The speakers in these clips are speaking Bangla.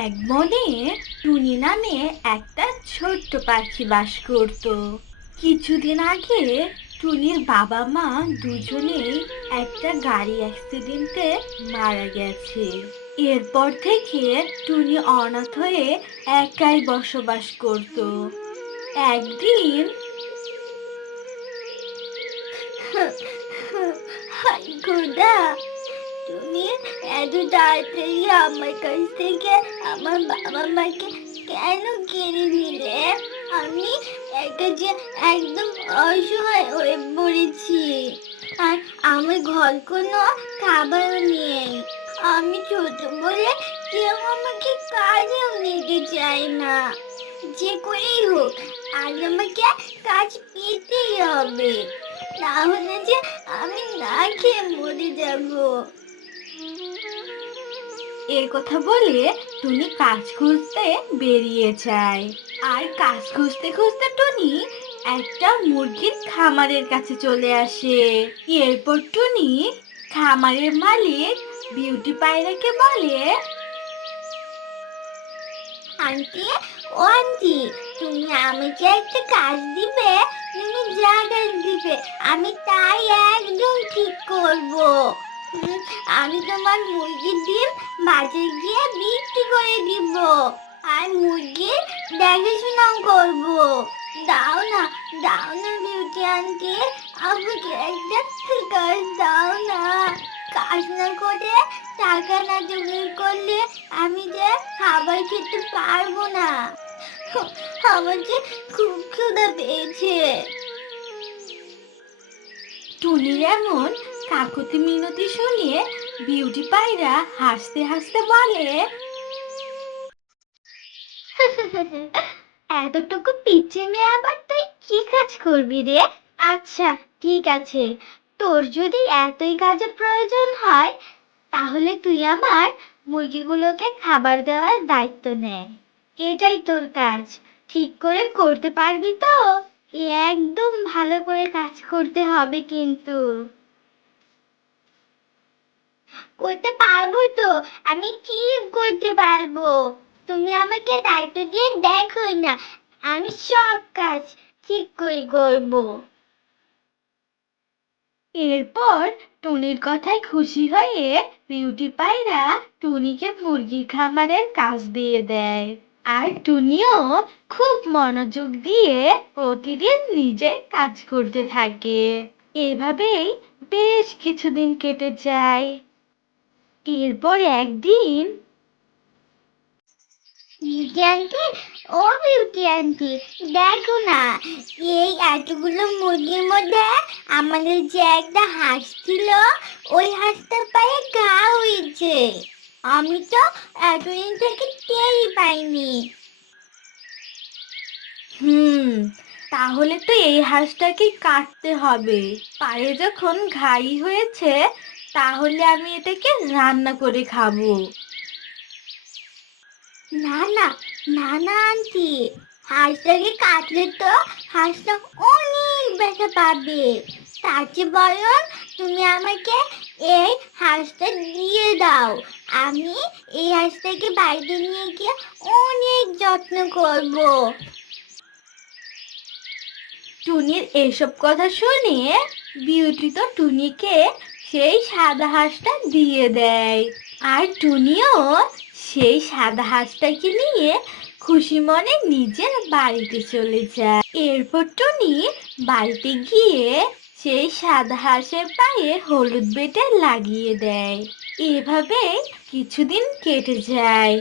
এক বনে টুনি নামে একটা ছোট্ট পাখি বাস করত। কিছুদিন আগে টুনির বাবা মা দুজনেই একটা গাড়ি অ্যাক্সিডেন্টে মারা গেছে। এরপর থেকে টুনি অনাথ হয়ে একাই বসবাস করত। একদিন হাই খোদা, তুমি এত তাড়াতাড়ি আমার কাছ থেকে আমার বাবা মাকে কেন কেড়ে নিলে? আমি একা যে একদম অসহায় হয়ে পড়েছি, আর আমার ঘর কোনো খাবারও নেই। আমি ছোট বলে কেউ আমাকে কাজেও নিতে চায় না। যে করেই হোক আজ আমাকে কাজ পেতেই হবে, না হলে যে আমি না খেয়ে মরে যাবো। এই কথা বলে টুনি কাজ খুঁজতে বেরিয়ে যায়। আর কাজ খুঁজতে খুঁজতে টুনি একটা মুরগির খামারের কাছে চলে আসে। এরপর টুনি খামারের মালিক বিউটি পায়রাকে বলে, আন্টি, ও আন্টি, তুমি আমাকে একটা কাজ দিবে? তুমি যা কাজ দিবে আমি তাই একদম ঠিক করব। আমি তোমার মুরগির ডিম বাজারে গিয়ে বিক্রি করে দিব, আর মুরগির দেখাশোনাও করব। দাও না, দাও না বিউটি আন্টি, আমাকে একটা কাজ দাও না। কাজ না করে, টাকা না জোগাড় করলে আমি যে খাবার খেতে পারবো না। আমার যে খুব ক্ষুধা পেয়েছে। টুনির এমন কাকুতি মিনতি শুনিয়ে বিউটি পায়রা হাসতে হাসতে বলে, এতটুকু পিচ্চি মেয়ে আবার তুই কি কাজ করবি রে? আচ্ছা, ঠিক আছে, তোর যদি এতই কাজের প্রয়োজন হয় তাহলে তুই আমার মুরগিগুলোকে খাবার দেওয়ার দায়িত্ব নে। এটাই তোর কাজ, ঠিক করে করতে পারবি তো? একদম ভালো করে কাজ করতে হবে কিন্তু। করতে পারবো তো, আমি ঠিক করতে পারবো। তুমি আমাকে দায়িত্ব দিয়ে দেখো না, আমি সব কাজ ঠিক করে করবো। এরপর টুনির কথায় খুশি হয়ে বিউটি পায়রা টুনিকে মুরগির খামারের কাজ দিয়ে দেয়। আর টুনিও খুব মনোযোগ দিয়ে প্রতিদিন নিজের কাজ করতে থাকে। এভাবেই বেশ কিছুদিন কেটে যায়। এরপর একদিন, বিউটি আন্টি, ও বিউটি আন্টি, দেখো না, এই এতগুলো মুরগির মধ্যে আমাদের যে একটা হাঁস ছিল, ওই হাঁসটার পায়ে ঘা হয়েছে। আমি তো এতদিন থেকে টেরই পাইনি। তাহলে তো এই হাঁসটাকে কাটতে হবে। পায়ে যখন ঘাই হয়েছে তাহলে আমি এটাকে রান্না করে খাবো। না না, না না আন্টি, হাঁসটাকে কাটলে তো হাঁসটা অনেক ব্যথা পাবে। তার চেয়ে বরং তুমি আমাকে এই হাঁসটা দিয়ে দাও, আমি এই হাঁসটাকে বাড়িতে নিয়ে গিয়ে অনেক যত্ন করব। টুনির এসব কথা শুনে বিউটি তো টুনিকে সেই সাদা হাঁসটা দিয়ে দেয়। আর টুনিও সেই সাদা হাঁসটাকে নিয়ে খুশি মনে নিজের বাড়িতে চলে যায়। এরপর টুনি বাড়িতে গিয়ে সেই সাদা হাঁসের পায়ে হলুদ বেটে লাগিয়ে দেয়। এভাবে কিছুদিন কেটে যায়।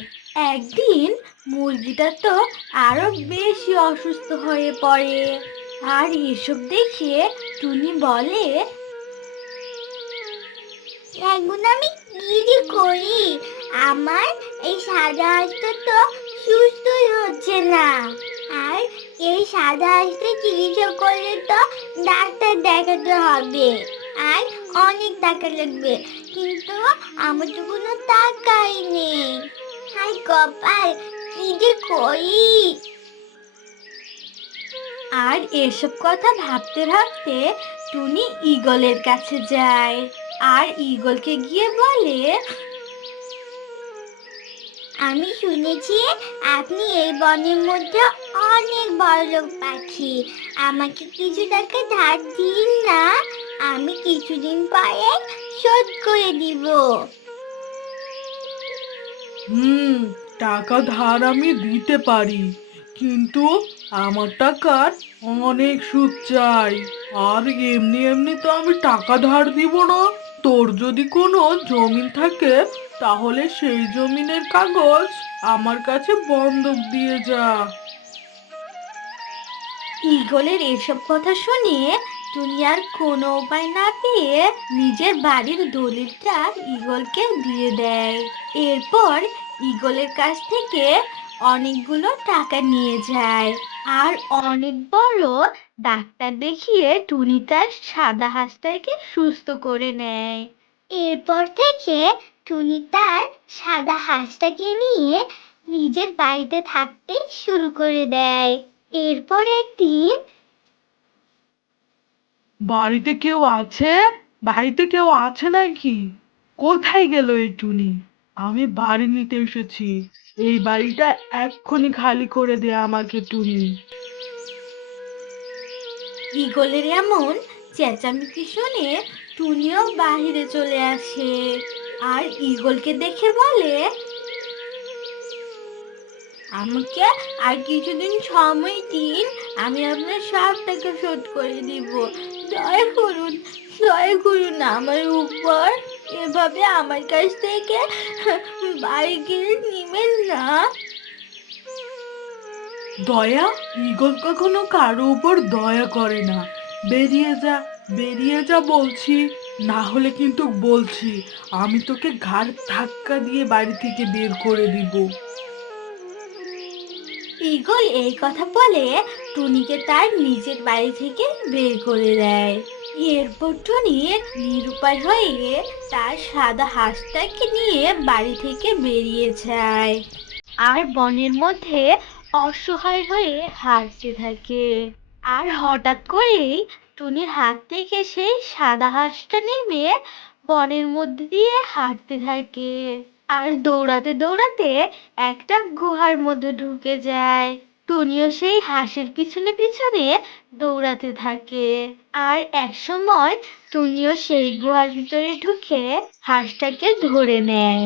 একদিন মুরগিটা তো আরো বেশি অসুস্থ হয়ে পড়ে। আর এসব দেখে টুনি বলে, এখন আমি কি যে করি, আমার এই সাদা হাঁসটা তো সুস্থই হচ্ছে না। আর এই সাদা হাঁসটা চিকিৎসা করলে তো ডাক্তার দেখাতে হবে, আর অনেক টাকা লাগবে, কিন্তু আমার তো কোনো টাকাই নেই। হাই কপাল, কি যে করি। আর এসব কথা ভাবতে ভাবতে টুনি ঈগলের কাছে যায়। আর ঈগলকে গিয়ে বলে, আমি শুনেছি আপনি এই বনের মধ্যে অনেক বড়লোক পাখি। আমাকে কিছু টাকা ধার দিন না, আমি কিছুদিন পরে শোধ করে দিব। হুম, টাকা ধার আমি দিতে পারি, কিন্তু আমার টাকার অনেক সুদ চাই। আর এমনি এমনি তো আমি টাকা ধার দিব না। তোর যদি কোনো জমিন থাকে তাহলে সেই জমিনের কাগজ আমার কাছে বন্ধক দিয়ে যা। ঈগলের এসব কথা শুনে টুনি আর কোনো উপায় না পেয়ে নিজের বাড়ির দলিলটা ঈগলকে দিয়ে দেয়। এরপর ঈগলের কাছ থেকে অনেকগুলো টাকা নিয়ে যায় আর অনেক বড় ডাক্তার দেখিয়ে টুনি তার সাদা হাঁসটাকে সুস্থ করে নেয়। এরপর থেকে টুনি তার সাদা হাঁসটাকে নিয়ে নিজের বাড়িতে থাকতে শুরু করে দেয়। এরপর একদিন বাড়িতে কেউ আছে? বাড়িতে কেউ আছে নাকি? কোথায় গেল এই টুনি? আমি বাড়ি নিতে এসেছি। এই বাড়িটা এক্ষুনি খালি করে দে আমাকে টুনি। ঈগলের এমন চেঁচামেচি শুনে টুনিও বাহিরে চলে আসে আর ঈগলকে দেখে বলে, আমাকে আর কিছুদিন সময় দিন, আমি আপনার সব টাকা শোধ করে দিব। দয়া করুন, দয়া করুন আমার উপর। এভাবে আমার কাছ থেকে বাড়ি কিনে নিবেন না। দয়া? ঈগল কখনো কারো উপর দয়া করে না। বেরিয়ে যা, বেরিয়ে যা বলছি, না হলে কিন্তু বলছি আমি তোকে ঘাড় ধাক্কা দিয়ে বাড়ি থেকে বের করে দিব। ঈগল এই কথা বলে টুনিকে তার নিজের বাড়ি থেকে বের করে দেয়। এরপর টুনি নিরুপায় হয়ে তার সাদা হাঁসটাকে নিয়ে বাড়ি থেকে বেরিয়ে যায় আর বনের মধ্যে অসহায় হয়ে হাঁটতে থাকে। আর হঠাৎ করেই টুনির হাত থেকে সেই সাদা হাঁসটা নেমে বনের মধ্যে দিয়ে হাঁটতে থাকে আর দৌড়াতে দৌড়াতে একটা গুহার মধ্যে ঢুকে যায়। টুনিও সেই হাঁসের পিছনে পিছনে দৌড়াতে থাকে আর এক সময় টুনিও সেই গুহার ভিতরে ঢুকে হাঁসটাকে ধরে নেয়।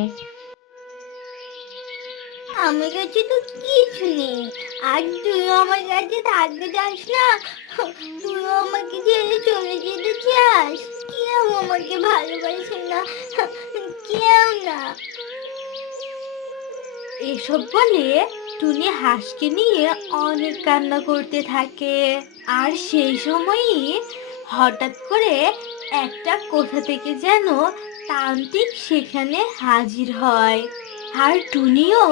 আমার কাছে তো কিছু নেই, আর তুইও আমার কাছে থাকতে চাস না? তুইও আমাকে ছেড়ে চলে যেতে চাস? কেউ আমাকে ভালোবাসে না, কেউ না। এসব বলে টুনি হাঁসকে নিয়ে অনেক কান্না করতে থাকে আর সেই সময়ই হঠাৎ করে একটা কোথা থেকে যেন তান্ত্রিক সেখানে হাজির হয় আর টুনিও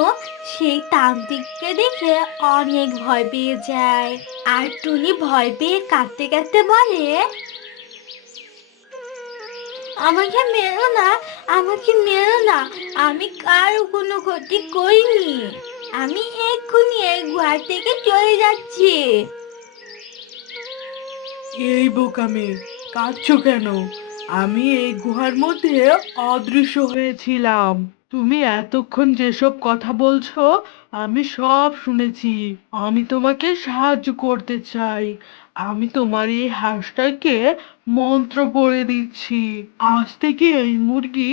সেই তান্ত্রিককে দেখে অনেক ভয় পেয়ে যায় আর টুনি ভয় পেয়ে কাঁদতে কাঁদতে বলে, আমাকে মেরো না, আমাকে মেরো না, আমি কারো কোনো ক্ষতি করিনি, আমি এক্ষুনি এই ঘর থেকে চলে যাচ্ছি। এই বোকা মেয়ে, কাঁদছো কেন? আমি এই গুহার মধ্যে অদৃশ্য হয়েছিলাম। তুমি এতক্ষণ যেসব কথা বলছো আমি সব শুনেছি। আমি তোমাকে সাহায্য করতে চাই। আমি তোমার এই হাঁসটাকে মন্ত্র পড়ে দিচ্ছি। আজ থেকে এই মুরগি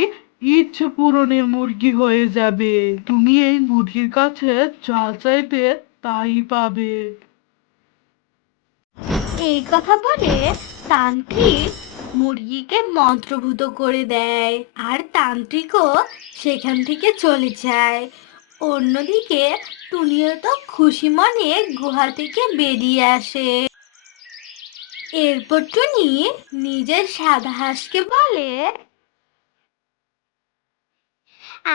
ইচ্ছে পূরণের মুরগি হয়ে যাবে। তুমি এই মুরগির কাছে যা চাইবে তাই পাবে। এই কথা বলে তান্ত্রিক মুরগিকে মন্ত্রভূত করে দেয় আর তান্ত্রিকও সেখান থেকে চলে যায়। অন্যদিকে টুনিও তো খুশি মনে গুহা থেকে বেরিয়ে আসে। এরপর টুনি নিজের সাদা হাঁসকে বলে,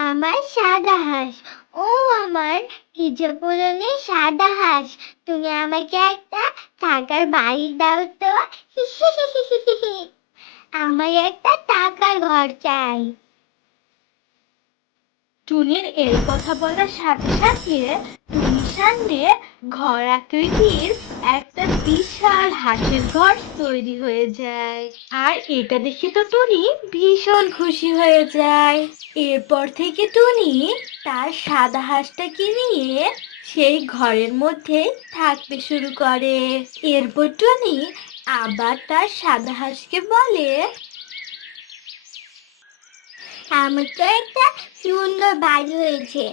আমার সাদা হাঁস, ও আমার হিজপুরনে সাদা হাঁস, তুমি আমাকে একটা টাকার বাড়ি দাও তো। আমার একটা টাকার ঘর চাই। টুনির এই কথা বলার সাথে সাথে টুনি সামনে ঘর আকৃতির একটা বিশাল হাঁসের ঘর তৈরি হয়ে যায়। আর এটা দেখে তো টুনি ভীষণ খুশি হয়ে যায়। এরপর থেকে টুনি তার সাদা হাঁসটাকে নিয়ে সেই ঘরের মধ্যে থাকতে শুরু করে। এরপর টুনি আবার তার সাদা হাঁসকে বলে, আমার তো একটা সুন্দর বাড়ি হয়েছে,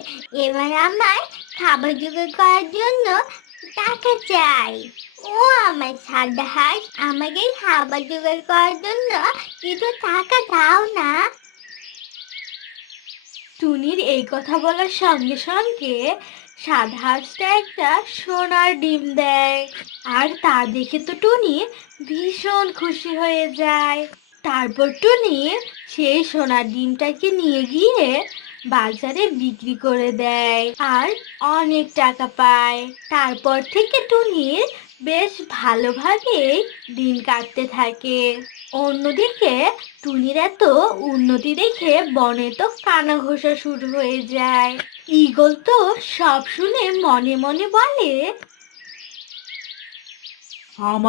এবার আমার খাবার জোগাড় করার জন্য টাকা চাই। ও আমার সাদা হাঁস, আমাকে খাবার জোগাড় করার জন্য কিছু টাকা দাও না। টুনির এই কথা বলার সঙ্গে সঙ্গে সাদা হাঁসটা একটা সোনার ডিম দেয়। আর তা দেখে তো টুনি ভীষণ খুশি হয়ে যায়। তারপর টুনি সেই সোনার ডিমটাকে নিয়ে গিয়ে বাজারে বিক্রি করে দেয় আর অনেক টাকা পায়। তারপর থেকে টুনির বেশ ভালোভাবেই দিন কাটতে থাকে। অন্যদিকে টুনির এত উন্নতি দেখে বনে তো কানাঘোষা শুরু হয়ে যায়। ঈগল তো সব শুনে মনে মনে বলে, আমার